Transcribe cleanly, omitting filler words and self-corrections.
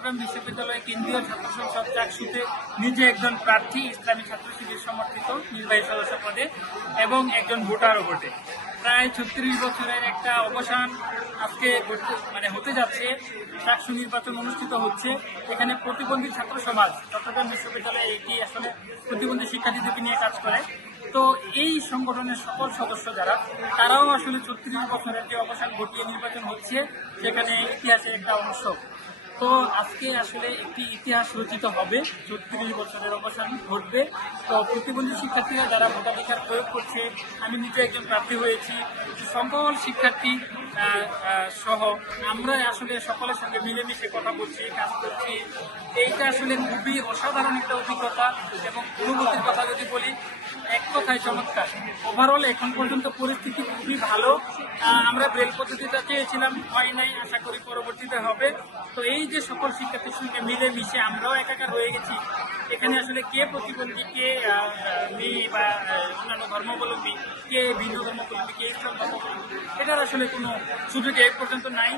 চট্টগ্রাম বিশ্ববিদ্যালয় কেন্দ্রীয় ছাত্র সংসদ চাকসুতে নিজে একজন প্রার্থী ইসলামী ছাত্র শিবির সমর্থিত নির্বাহী সদস্য পদে এবং একজন ভোটারও বটে। প্রায় 36 বছরের একটা অবসান আজকে হতে যাচ্ছে। চাকসু নির্বাচন অনুষ্ঠিত হচ্ছে। এখানে প্রতিবন্ধী ছাত্র সমাজ চট্টগ্রাম বিশ্ববিদ্যালয়ে এটি আসলে প্রতিবন্ধী শিক্ষার্থীদেরকে নিয়ে কাজ করে। তো এই সংগঠনের সকল সদস্য যারা, তারাও আসলে 36 বছরের যে অবসান ঘটিয়ে নির্বাচন হচ্ছে সেখানে ইতিহাসের একটা অংশ। তো আজকে আসলে একটি ইতিহাস রচিত হবে, 36 বছরের অবসান ঘটবে। তো প্রতিবন্ধী শিক্ষার্থীরা যারা ভোটাধিকার প্রয়োগ করছে, আমি নিজে একজন প্রার্থী হয়েছি, সকল শিক্ষার্থী সহ আমরা আসলে সকলের সঙ্গে মিলেমিশে কথা বলছি, কাজ করছি। এইটা আসলে খুবই অসাধারণ একটা অভিজ্ঞতা এবং অনুভূতির কথা যদি বলি, এক কথায় চমৎকার। ওভারঅল এখন পর্যন্ত পরিস্থিতি খুবই ভালো। আমরা ব্রেল পদ্ধতিটা চেয়েছিলাম, হয় নাই, আশা করি পরবর্তীতে হবে। তো এই যে সকল শিক্ষার্থীর সঙ্গে মিলেমিশে আমরাও একাকার হয়ে গেছি। এখানে আসলে কে প্রতিবন্ধী, কে মেয়ে বা অন্যান্য ধর্মাবলম্বী, কে ভিন্ন ধর্মাবলম্বী, কে ইসলাম ধর্মাবলম্বী, এটার আসলে কোনো সুযোগ এই পর্যন্ত নাই।